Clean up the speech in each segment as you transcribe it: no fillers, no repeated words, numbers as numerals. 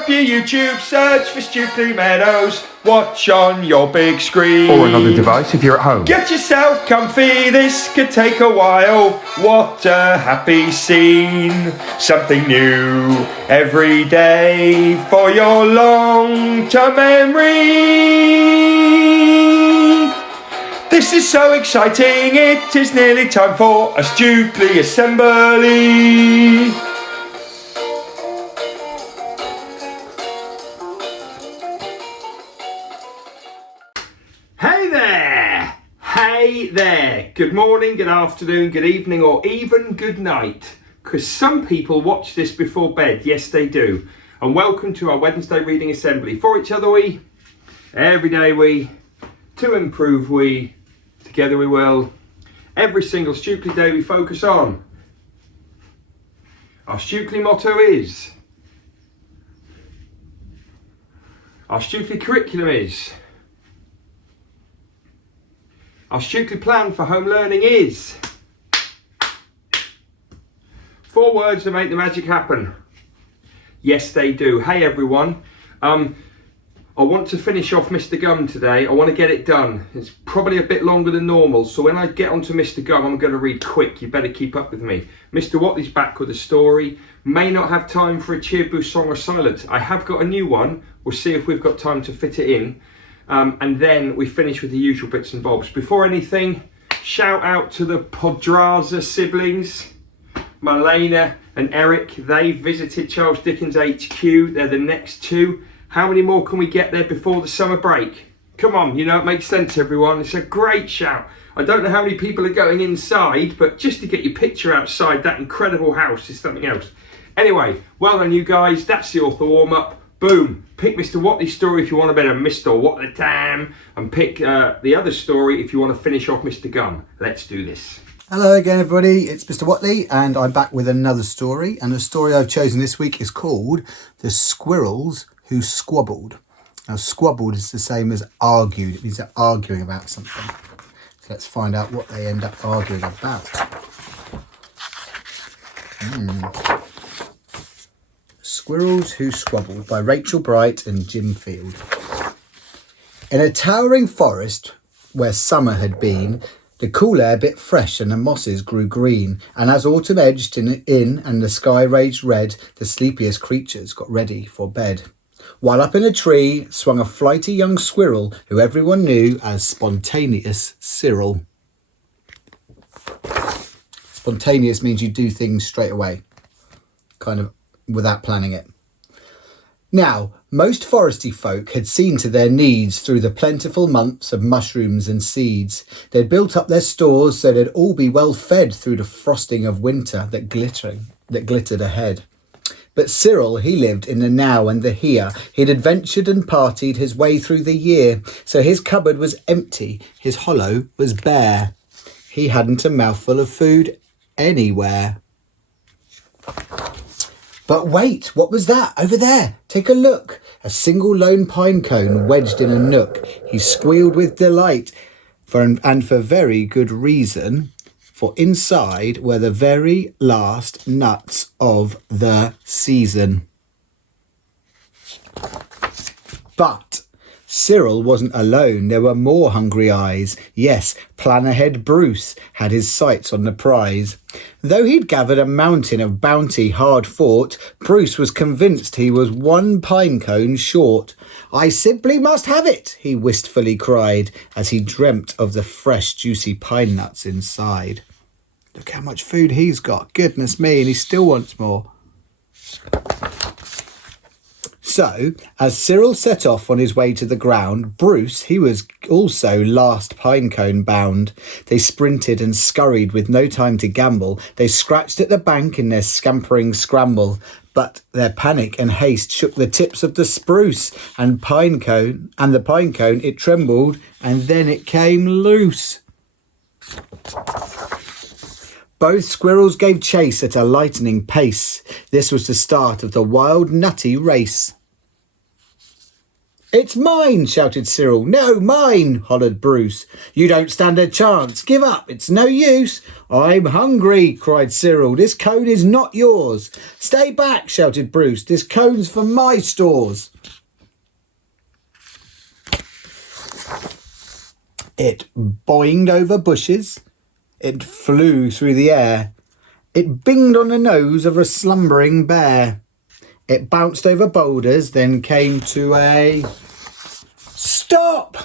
up your YouTube, search for Stukeley Meadows, watch on your big screen. Or another device if you're at home. Get yourself comfy, this could take a while. What a happy scene. Something new every day for your long-term memory. This is so exciting, it is nearly time for a Stukeley assembly. Hey there, good morning, good afternoon, good evening, or even good night, because some people watch this before bed. Yes, they do. And welcome to our Wednesday reading assembly. For each other we, every day we, to improve we, together we will. Every single Stukeley day we focus on. Our Stukeley motto is, our Stukeley curriculum is, our Stukeley plan for home learning is 4 words that make the magic happen. Yes, they do. Hey everyone, I want to finish off Mr. Gum today. I want to get it done. It's probably a bit longer than normal, so when I get onto Mr. Gum, I'm going to read quick. You better keep up with me. Mr. Watley's back with a story. May not have time for a cheer boost song or silence. I have got a new one. We'll see if we've got time to fit it in. And then we finish with the usual bits and bobs. Before anything, shout out to the Podraza siblings, Marlena and Eric. They visited Charles Dickens HQ. They're the next 2. How many more can we get there before the summer break? Come on, you know, it makes sense, everyone. It's a great shout. I don't know how many people are going inside, but just to get your picture outside that incredible house is something else. Anyway, well done you guys. That's the author warm-up. Boom, pick Mr. Watley's story if you want a bit of Mr. Watley time, and pick the other story if you want to finish off Mr. Gum. Let's do this. Hello again everybody, it's Mr. Watley and I'm back with another story, and the story I've chosen this week is called The Squirrels Who Squabbled. Now squabbled is the same as argued, it means they're arguing about something. So let's find out what they end up arguing about. Squirrels Who Squabbled by Rachel Bright and Jim Field. In a towering forest where summer had been, the cool air bit fresh and the mosses grew green, and as autumn edged in and the sky raged red, the sleepiest creatures got ready for bed. While up in a tree swung a flighty young squirrel who everyone knew as Spontaneous Cyril. Spontaneous means you do things straight away, kind of without planning it. Now, most foresty folk had seen to their needs through the plentiful months of mushrooms and seeds. They'd built up their stores so they'd all be well fed through the frosting of winter that glittered ahead. But Cyril, he lived in the now and the here. He'd adventured and partied his way through the year, so his cupboard was empty, his hollow was bare. He hadn't a mouthful of food anywhere. But wait, what was that over there? Take a look. A single lone pine cone wedged in a nook. He squealed with delight, for very good reason, for inside were the very last nuts of the season. But Cyril wasn't alone. There were more hungry eyes. Yes, plan-ahead Bruce had his sights on the prize. Though he'd gathered a mountain of bounty hard fought, Bruce was convinced he was 1 pine cone short. I simply must have it, he wistfully cried, as he dreamt of the fresh, juicy pine nuts inside. Look how much food he's got. Goodness me, and he still wants more. So, as Cyril set off on his way to the ground, Bruce, he was also last pinecone bound. They sprinted and scurried with no time to gamble. They scratched at the bank in their scampering scramble. But their panic and haste shook the tips of the spruce, and the pinecone, it trembled, and then it came loose. Both squirrels gave chase at a lightning pace. This was the start of the wild nutty race. "It's mine," shouted Cyril. "No, mine," hollered Bruce. "You don't stand a chance. Give up. It's no use." "I'm hungry," cried Cyril. "This cone is not yours." "Stay back," shouted Bruce. "This cone's for my stores." It boinged over bushes. It flew through the air. It binged on the nose of a slumbering bear. It bounced over boulders, then came to a stop.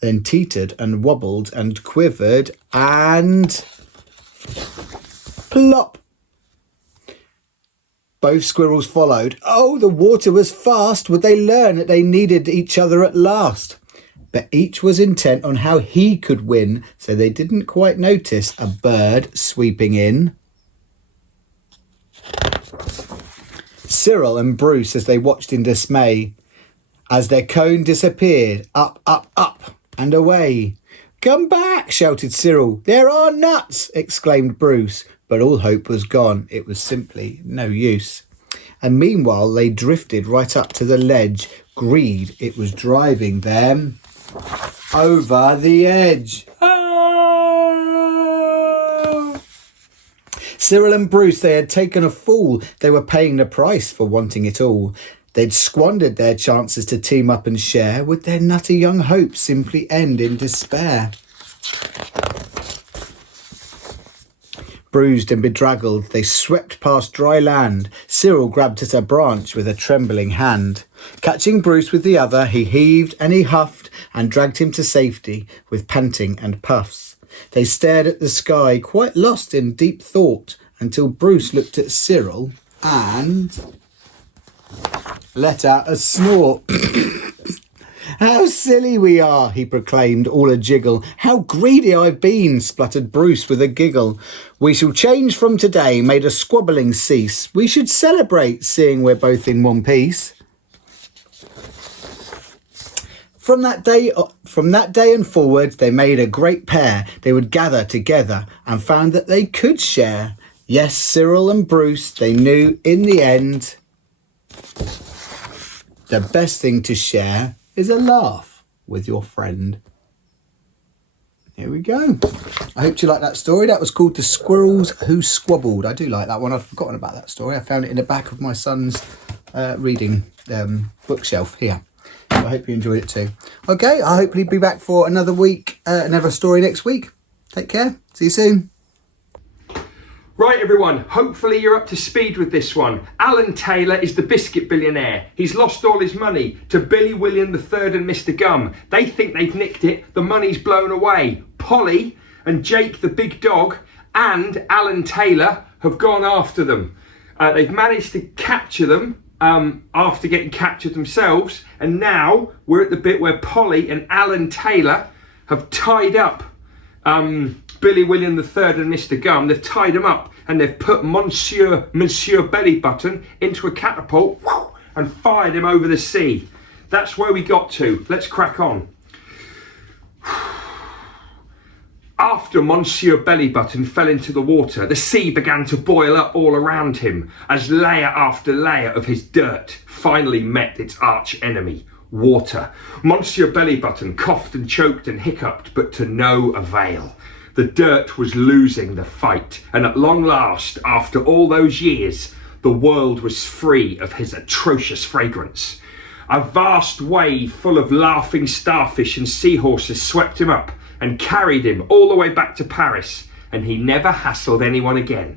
Then teetered and wobbled and quivered and plop. Both squirrels followed. Oh, the water was fast. Would they learn that they needed each other at last? But each was intent on how he could win, so they didn't quite notice a bird sweeping in. Cyril and Bruce, as they watched in dismay, as their cone disappeared, up, up, up, and away. "Come back," shouted Cyril. "There are nuts," exclaimed Bruce. But all hope was gone. It was simply no use. And meanwhile, they drifted right up to the ledge. Greed, it was driving them over the edge. Cyril and Bruce, they had taken a fall. They were paying the price for wanting it all. They'd squandered their chances to team up and share. Would their nutty young hopes simply end in despair? Bruised and bedraggled, they swept past dry land. Cyril grabbed at a branch with a trembling hand. Catching Bruce with the other, he heaved and he huffed and dragged him to safety with panting and puffs. They stared at the sky, quite lost in deep thought, until Bruce looked at Cyril and let out a snort. "How silly we are," he proclaimed, all a jiggle. "How greedy I've been," spluttered Bruce with a giggle. "We shall change from today, may the squabbling cease. We should celebrate, seeing we're both in one piece." From that day and forward, they made a great pair. They would gather together and found that they could share. Yes, Cyril and Bruce, they knew in the end the best thing to share is a laugh with your friend. Here we go. I hope you like that story. That was called The Squirrels Who Squabbled. I do like that one. I'd forgotten about that story. I found it in the back of my son's reading bookshelf here. So I hope you enjoyed it too. Okay, I'll hopefully be back for another week, another story next week. Take care. See you soon. Right, everyone, hopefully you're up to speed with this one. Alan Taylor is the biscuit billionaire. He's lost all his money to Billy William III and Mr. Gum. They think they've nicked it. The money's blown away. Polly and Jake the big dog and Alan Taylor have gone after them. They've managed to capture them after getting captured themselves. And now we're at the bit where Polly and Alan Taylor have tied up Billy William III and Mr. Gum. They've tied him up and they've put Monsieur Bellybutton into a catapult and fired him over the sea. That's where we got to. Let's crack on. After Monsieur Bellybutton fell into the water, the sea began to boil up all around him as layer after layer of his dirt finally met its arch enemy, water. Monsieur Bellybutton coughed and choked and hiccuped, but to no avail. The dirt was losing the fight, and at long last, after all those years, the world was free of his atrocious fragrance. A vast wave full of laughing starfish and seahorses swept him up and carried him all the way back to Paris, and he never hassled anyone again.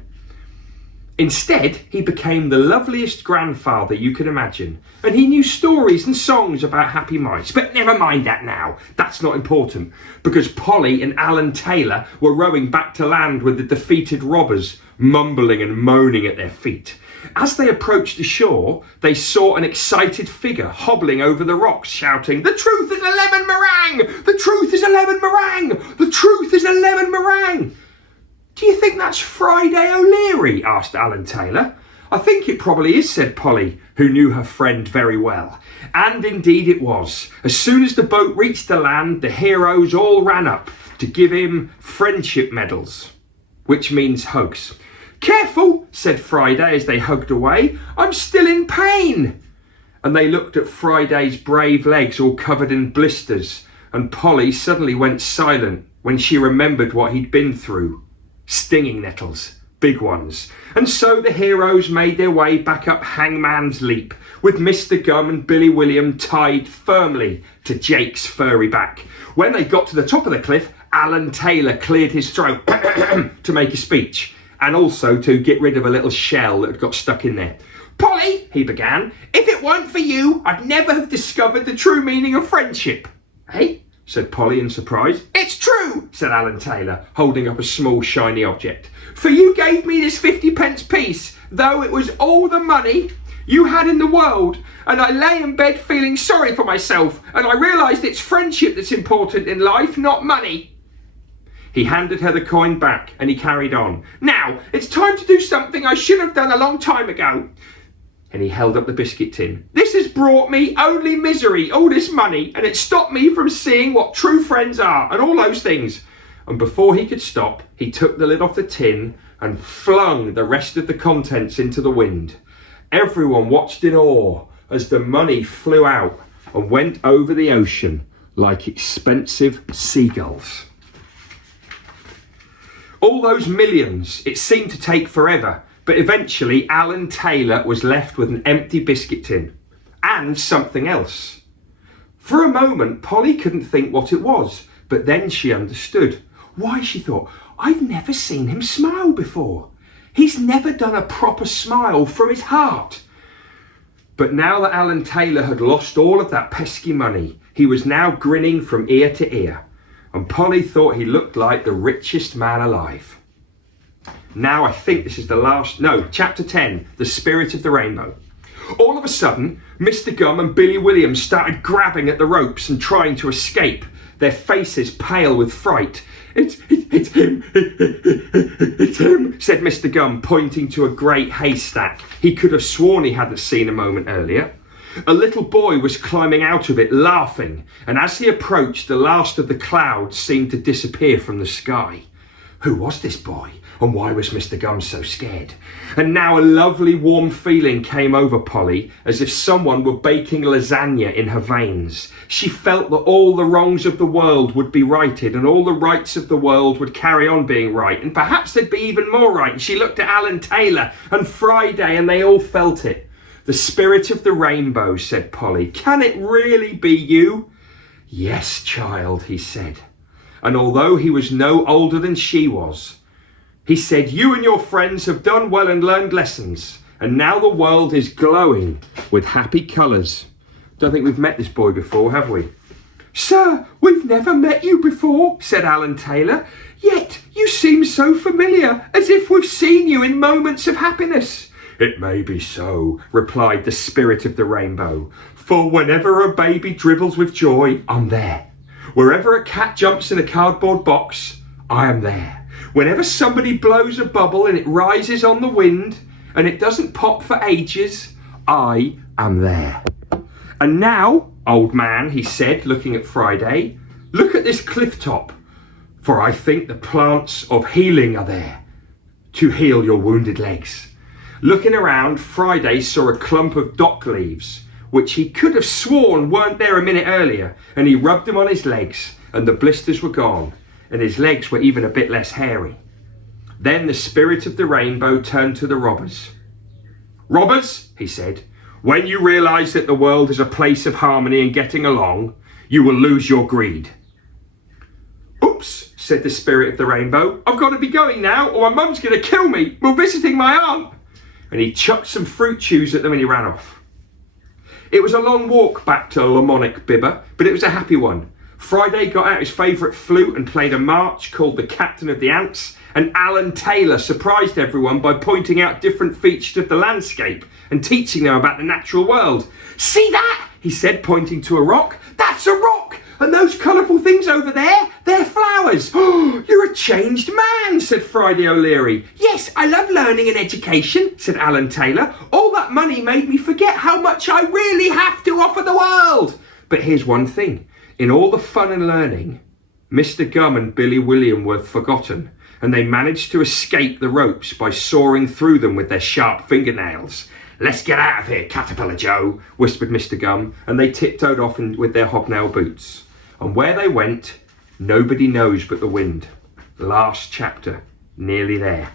Instead, he became the loveliest grandfather you could imagine, and he knew stories and songs about happy mice. But never mind that now, that's not important, because Polly and Alan Taylor were rowing back to land with the defeated robbers, mumbling and moaning at their feet. As they approached the shore, they saw an excited figure hobbling over the rocks, shouting, "The truth is a lemon meringue! The truth is a lemon meringue! The truth is a lemon meringue!" "Do you think that's Friday O'Leary?" asked Alan Taylor. "I think it probably is," said Polly, who knew her friend very well. And indeed it was. As soon as the boat reached the land, the heroes all ran up to give him friendship medals, which means hugs. "Careful," said Friday as they hugged away. "I'm still in pain." and they looked at Friday's brave legs all covered in blisters, and Polly suddenly went silent when she remembered what he'd been through. Stinging nettles, big ones. And so the heroes made their way back up Hangman's Leap, with Mr. Gum and Billy William tied firmly to Jake's furry back. When they got to the top of the cliff, Alan Taylor cleared his throat to make a speech, and also to get rid of a little shell that had got stuck in there. "Polly," he began, "if it weren't for you, I'd never have discovered the true meaning of friendship." "Eh?" said Polly in surprise. "It's true," said Alan Taylor, holding up a small shiny object. "For you gave me this 50p piece, though it was all the money you had in the world, and I lay in bed feeling sorry for myself, and I realised it's friendship that's important in life, not money." He handed her the coin back and he carried on. "Now, it's time to do something I should have done a long time ago." And he held up the biscuit tin. "This has brought me only misery, all this money, and it stopped me from seeing what true friends are, and all those things." And before he could stop, he took the lid off the tin and flung the rest of the contents into the wind. Everyone watched in awe as the money flew out and went over the ocean like expensive seagulls. All those millions, it seemed to take forever, but eventually Alan Taylor was left with an empty biscuit tin and something else. For a moment, Polly couldn't think what it was, but then she understood. Why, she thought, I've never seen him smile before. He's never done a proper smile from his heart. But now that Alan Taylor had lost all of that pesky money, he was now grinning from ear to ear, and Polly thought he looked like the richest man alive. Now I think this is chapter 10, The Spirit of the Rainbow. All of a sudden, Mr. Gum and Billy Williams started grabbing at the ropes and trying to escape, their faces pale with fright. It's him, it's him, said Mr. Gum, pointing to a great haystack he could have sworn he hadn't seen a moment earlier. A little boy was climbing out of it, laughing, and as he approached, the last of the clouds seemed to disappear from the sky. Who was this boy, and why was Mr. Gum so scared? And now a lovely warm feeling came over Polly, as if someone were baking lasagna in her veins. She felt that all the wrongs of the world would be righted, and all the rights of the world would carry on being right, and perhaps they'd be even more right. And she looked at Alan Taylor and Friday, and they all felt it. The spirit of the rainbow, said Polly. Can it really be you? Yes, child, he said. And although he was no older than she was, he said, you and your friends have done well and learned lessons, and now the world is glowing with happy colours. Don't think we've met this boy before, have we? Sir, we've never met you before, said Alan Taylor, yet you seem so familiar, as if we've seen you in moments of happiness. It may be so, replied the spirit of the rainbow, for whenever a baby dribbles with joy, I'm there. Wherever a cat jumps in a cardboard box, I am there. Whenever somebody blows a bubble and it rises on the wind and it doesn't pop for ages, I am there. And now, old man, he said, looking at Friday, look at this cliff top, for I think the plants of healing are there to heal your wounded legs. Looking around, Friday saw a clump of dock leaves, which he could have sworn weren't there a minute earlier, and he rubbed them on his legs, and the blisters were gone, and his legs were even a bit less hairy. Then the spirit of the rainbow turned to the robbers. Robbers, he said, when you realise that the world is a place of harmony and getting along, you will lose your greed. Oops, said the spirit of the rainbow, I've got to be going now, or my mum's going to kill me. We're visiting my aunt. And he chucked some fruit chews at them and he ran off. It was a long walk back to Lamonic Bibber, but it was a happy one. Friday got out his favourite flute and played a march called The Captain of the Ants, and Alan Taylor surprised everyone by pointing out different features of the landscape and teaching them about the natural world. See that? He said, pointing to a rock. That's a rock! And those colourful things over there, they're flowers. Oh, you're a changed man, said Friday O'Leary. Yes, I love learning and education, said Alan Taylor. All that money made me forget how much I really have to offer the world. But here's one thing. In all the fun and learning, Mr. Gum and Billy William were forgotten, and they managed to escape the ropes by sawing through them with their sharp fingernails. "Let's get out of here, Caterpillar Joe," whispered Mr. Gum, and they tiptoed off with their hobnail boots. And where they went, nobody knows but the wind. Last chapter, nearly there.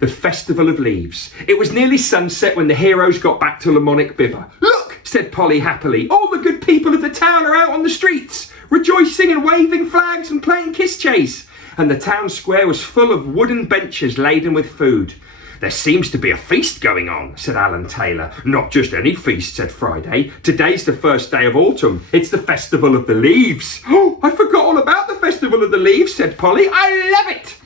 The Festival of Leaves. It was nearly sunset when the heroes got back to Lamonic Bibber. "Look," said Polly happily, "all the good people of the town are out on the streets, rejoicing and waving flags and playing kiss chase." And the town square was full of wooden benches laden with food. "There seems to be a feast going on," said Alan Taylor. "Not just any feast," said Friday. "Today's the first day of autumn. It's the Festival of the Leaves." "Oh, I forgot all about the Festival of the Leaves," said Polly. "I love it."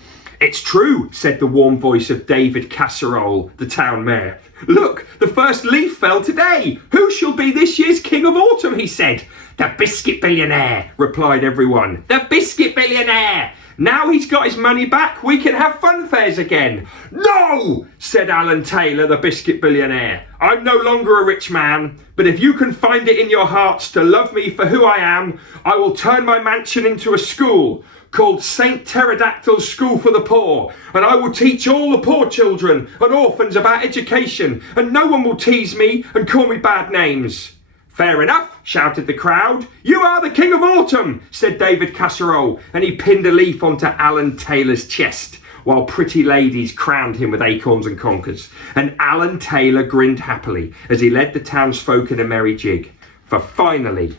"It's true," said the warm voice of David Casserole, the town mayor. "Look, the first leaf fell today. Who shall be this year's King of Autumn?" he said. "The Biscuit Billionaire," replied everyone. "The Biscuit Billionaire. Now he's got his money back, we can have fun fairs again." "No," said Alan Taylor, the Biscuit Billionaire. "I'm no longer a rich man, but if you can find it in your hearts to love me for who I am, I will turn my mansion into a school called St. Pterodactyl's School for the Poor, and I will teach all the poor children and orphans about education, and no one will tease me and call me bad names." "Fair enough," shouted the crowd. "You are the King of Autumn," said David Casserole, and he pinned a leaf onto Alan Taylor's chest, while pretty ladies crowned him with acorns and conkers. And Alan Taylor grinned happily as he led the townsfolk in a merry jig, for finally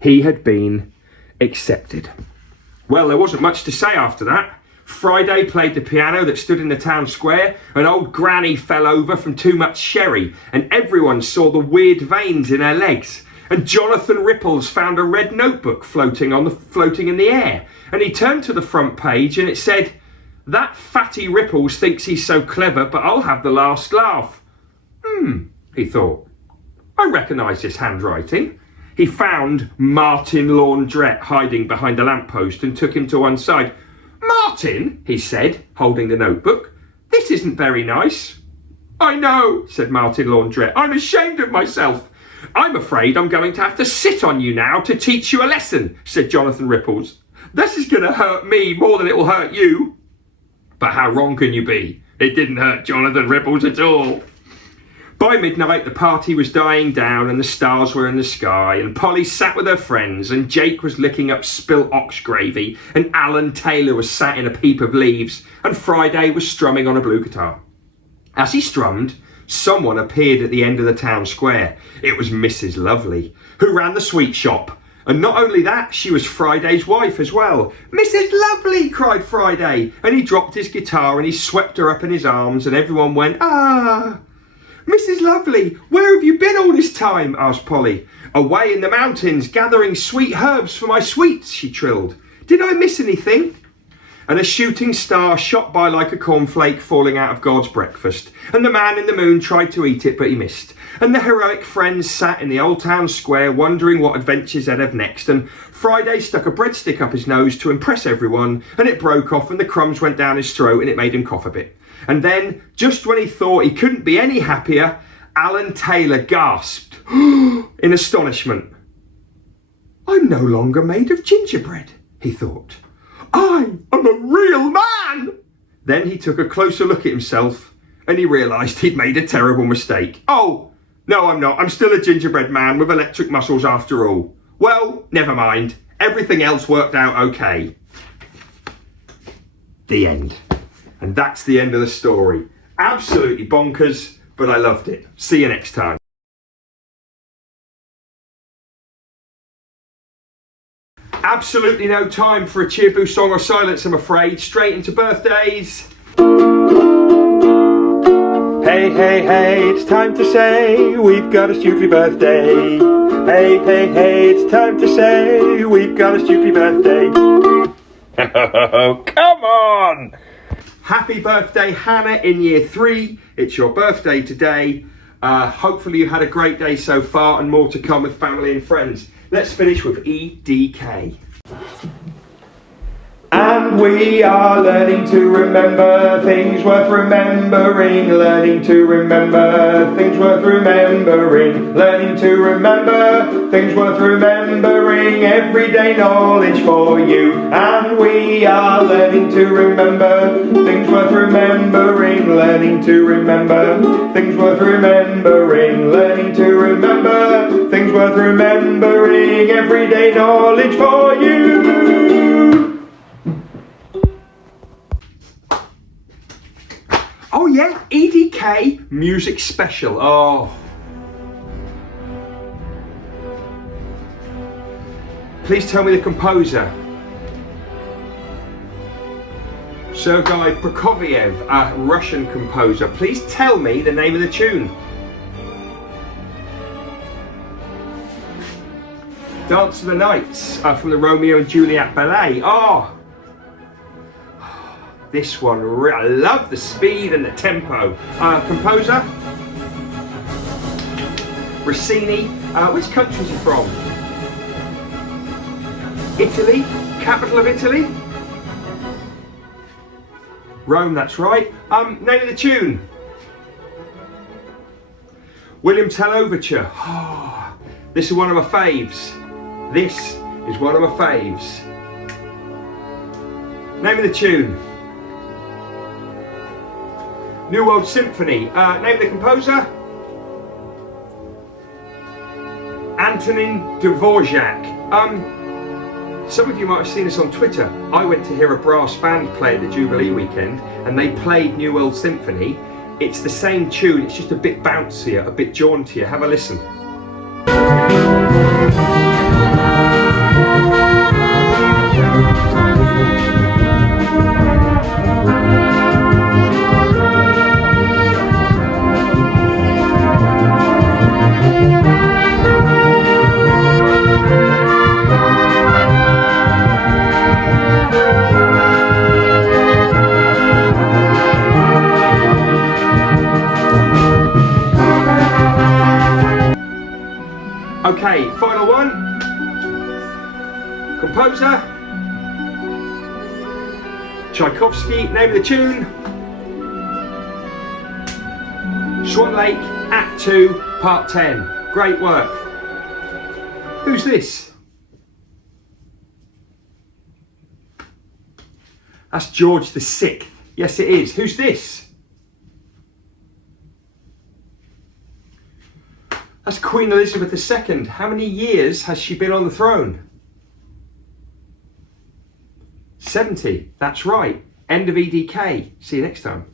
he had been accepted. Well, there wasn't much to say after that. Friday played the piano that stood in the town square, and old Granny fell over from too much sherry, and everyone saw the weird veins in her legs. And Jonathan Ripples found a red notebook floating in the air, and he turned to the front page and it said, "That fatty Ripples thinks he's so clever, but I'll have the last laugh." He thought, "I recognise this handwriting." He found Martin Laundrette hiding behind a lamppost and took him to one side. "Martin," he said, holding the notebook, "this isn't very nice." "I know," said Martin Laundrette. "I'm ashamed of myself." "I'm afraid I'm going to have to sit on you now to teach you a lesson," said Jonathan Ripples. "This is going to hurt me more than it will hurt you." But how wrong can you be? It didn't hurt Jonathan Ripples at all. By midnight, the party was dying down and the stars were in the sky, and Polly sat with her friends, and Jake was licking up spilt ox gravy, and Alan Taylor was sat in a heap of leaves, and Friday was strumming on a blue guitar. As he strummed, someone appeared at the end of the town square. It was Mrs. Lovely, who ran the sweet shop. And not only that, she was Friday's wife as well. "Mrs. Lovely!" cried Friday, and he dropped his guitar and he swept her up in his arms, and everyone went, "Ah!" "Mrs. Lovely, where have you been all this time?" asked Polly. "Away in the mountains, gathering sweet herbs for my sweets," she trilled. "Did I miss anything?" And a shooting star shot by like a cornflake falling out of God's breakfast, and the man in the moon tried to eat it, but he missed. And the heroic friends sat in the old town square wondering what adventures they'd have next, and Friday stuck a breadstick up his nose to impress everyone, and it broke off and the crumbs went down his throat and it made him cough a bit. And then, just when he thought he couldn't be any happier, Alan Taylor gasped in astonishment. "I'm no longer made of gingerbread," he thought. "I am a real man!" Then he took a closer look at himself and he realised he'd made a terrible mistake. "Oh, no, I'm not. I'm still a gingerbread man with electric muscles after all. Well, never mind. Everything else worked out okay." The end. And that's the end of the story. Absolutely bonkers, but I loved it. See you next time. Absolutely no time for a cheerboo song or silence, I'm afraid. Straight into birthdays. Hey, hey, hey, it's time to say we've got a Stukeley birthday. Hey, hey, hey, it's time to say we've got a Stukeley birthday. Oh, come on! Happy birthday, Hannah, in year 3. It's your birthday today. Hopefully you had a great day so far and more to come with family and friends. Let's finish with EDK. And And we are learning to remember things worth remembering, learning to remember things worth remembering, learning to remember things worth remembering, everyday knowledge for you. And we are learning to remember things worth remembering, learning to remember things worth remembering, learning to remember things worth remembering, everyday knowledge for you. Oh yeah, EDK Music Special. Oh. Please tell me the composer. Sergei Prokofiev, a Russian composer. Please tell me the name of the tune. Dance of the Nights from the Romeo and Juliet ballet. Oh, this one, I love the speed and the tempo. Composer? Rossini. Which country is he from? Italy? Capital of Italy? Rome, that's right. Name of the tune? William Tell Overture. Oh, this is one of my faves. This is one of my faves. Name of the tune? New World Symphony. Name of the composer? Antonin Dvorak. Some of you might have seen this on Twitter. I went to hear a brass band play at the Jubilee weekend and they played New World Symphony. It's the same tune, it's just a bit bouncier, a bit jauntier. Have a listen. Okay, final one. Composer? Tchaikovsky. Name of the tune? Swan Lake, Act 2, Part 10. Great work. Who's this? That's George VI. Yes, it is. Who's this? That's Queen Elizabeth II. How many years has she been on the throne? 70. That's right. End of EDK. See you next time.